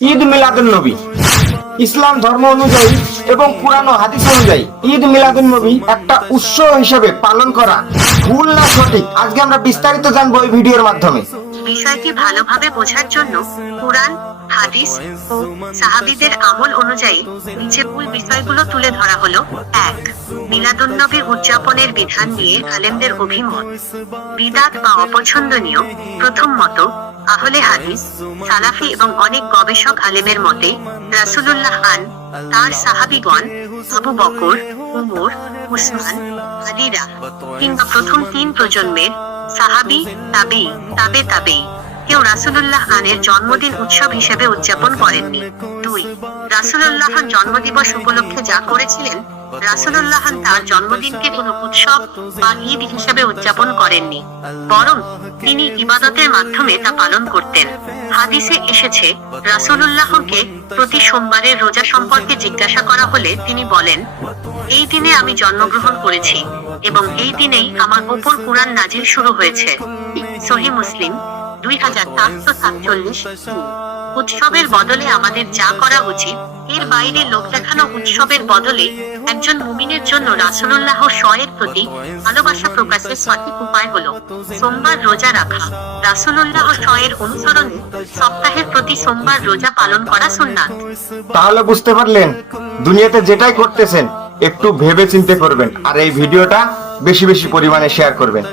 ঈদ মিলাদুন্নবী ইসলাম ধর্ম অনুযায়ী এবং পুরাণ ও হাদিস অনুযায়ী ঈদ মিলাদুন্নবী একটা উৎসব হিসেবে পালন করা ভুল না সঠিক আজকে আমরা বিস্তারিত জানবো এই ভিডিওর মাধ্যমে। বিষয়টি ভালোভাবে বোঝার জন্য কুরআন, হাদিস ও সাহাবীদের আমল অনুযায়ী নিচে মূল বিষয়গুলো তুলে ধরা হলো। 1. মিলাদুন্নবী উদযাপনের বিধান নিয়ে আলেমদের অভিমত। বিদআত বা অপছন্দনীয়। প্রথম মত, আহলে হাদিস, সালাফি এবং অনেক গবেষক আলেমের মতে রাসূলুল্লাহ তার সাহাবীগণ আবু বকর, উমর, উসমান, আলীরা কিংবা প্রথম 3 প্রজন্মের সাহাবী, তাবেঈ, তাবেঈ কেউ রাসূলুল্লাহ এর জন্মদিন উৎসব হিসেবে উদযাপন করেননি। 2. রাসূলুল্লাহ জন্মদিবস উপলক্ষে যা করেছিলেন, রাসূলুল্লাহ তার জন্মদিনকে কোনো উৎসব বা ঈদ হিসেবে উদযাপন করেননি, বরং তিনি ইবাদতের মাধ্যমে তা পালন করতেন। হাদিসে এসেছে, রাসূলুল্লাহকে প্রতি সোমবারের রোজা সম্পর্কে জিজ্ঞাসা করা হলে তিনি বলেন, এই দিনে আমি জন্মগ্রহণ করেছি এবং এই দিনেই আমার উপর কুরআন নাজিল শুরু হয়েছে। সহিহ মুসলিম 2447। উৎসবের বদলে আমাদের যা করা উচিত, এর বাইরে লোক দেখানো উৎসবের বদলে একজন মুমিনের জন্য রাসূলুল্লাহ এর প্রতি ভালোবাসা প্রকাশের সঠিক উপায় হলো সোমবার রোজা রাখা। রাসূলুল্লাহ এর অনুসরণে সপ্তাহের প্রতি সোমবার রোজা পালন করা সুন্নাত। তাহলে বুঝতে পারলেন, দুনিয়াতে যেটাই করতেছেন একটু ভেবে চিন্তে করবেন আর এই ভিডিওটা বেশি বেশি পরিমাণে শেয়ার করবেন।